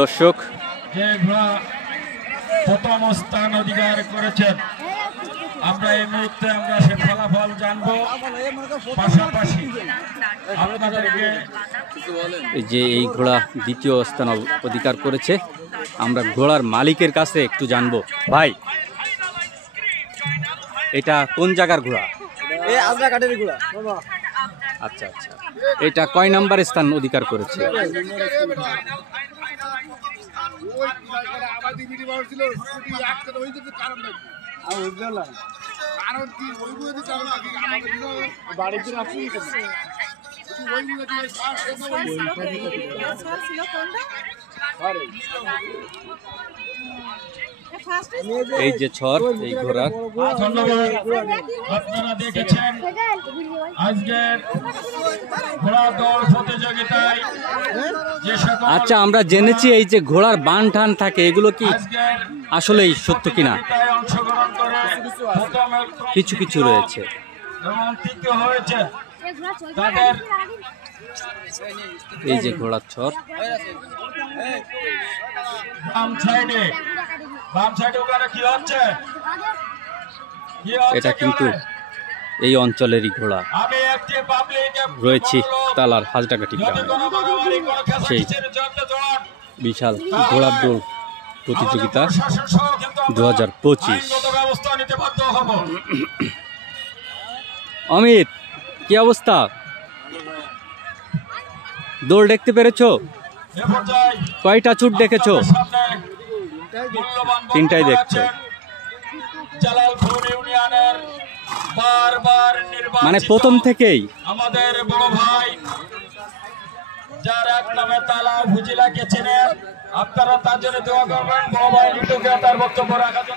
দর্শক যে ঘোড়া প্রথম স্থান অধিকার করেছেন, আমরা এই মুহূর্তে আমরা সে ফলাফল জানবো, পাশাপাশি আপনাদেরকে যে এই ঘোড়া দ্বিতীয় স্থান অধিকার করেছে, আমরা ঘোড়ার মালিকের কাছে একটু জানবো। ভাই, এটা কোন জায়গার ঘোড়া? আচ্ছা আচ্ছা, এটা কয় নাম্বার স্থান অধিকার করেছে? এই যে ছর, এই ঘোড়ার। আপনারা দেখেছেন আজকের ঘোড়া দৌড় প্রতিযোগিতায় যে সকল আচ্ছা, আমরা জেনেছি এই যে ঘোড়ার বান টান থাকে, এগুলো কি আসলেই সত্য কিনা? অংশগ্রহণ করে কিছু কিছু রয়েছে। এবং তৃতীয় হয়েছে তাদের এই যে ঘোড়ার ছর, বাম সাইডে ওখানে কি হচ্ছে? এটা কিন্তু এই অঞ্চলেরই ঘোড়া। আমি একটি পাবলিক রয়েছি তালার হাজরাকাঠি গ্রামে। সেই বিশাল ঘোড়ার দৌড় প্রতিযোগিতা 2025। ব্যবস্থা নিতে বাধ্য হব। অমিত, কি অবস্থা? দৌড় দেখতে পেরেছো? কয়টা চুট দেখেছো? তিনটাই দেখছো। জালালপুর ইউনিয়নের বারবার মানে প্রথম থেকেই আমাদের বড় ভাই, যার এক নামে তালা ভুজিলাকে চেনেন, আপনারা তার জন্য দোয়া করবেন। বড় ভাই লিটুকে তার বক্তব্য রাখার জন্য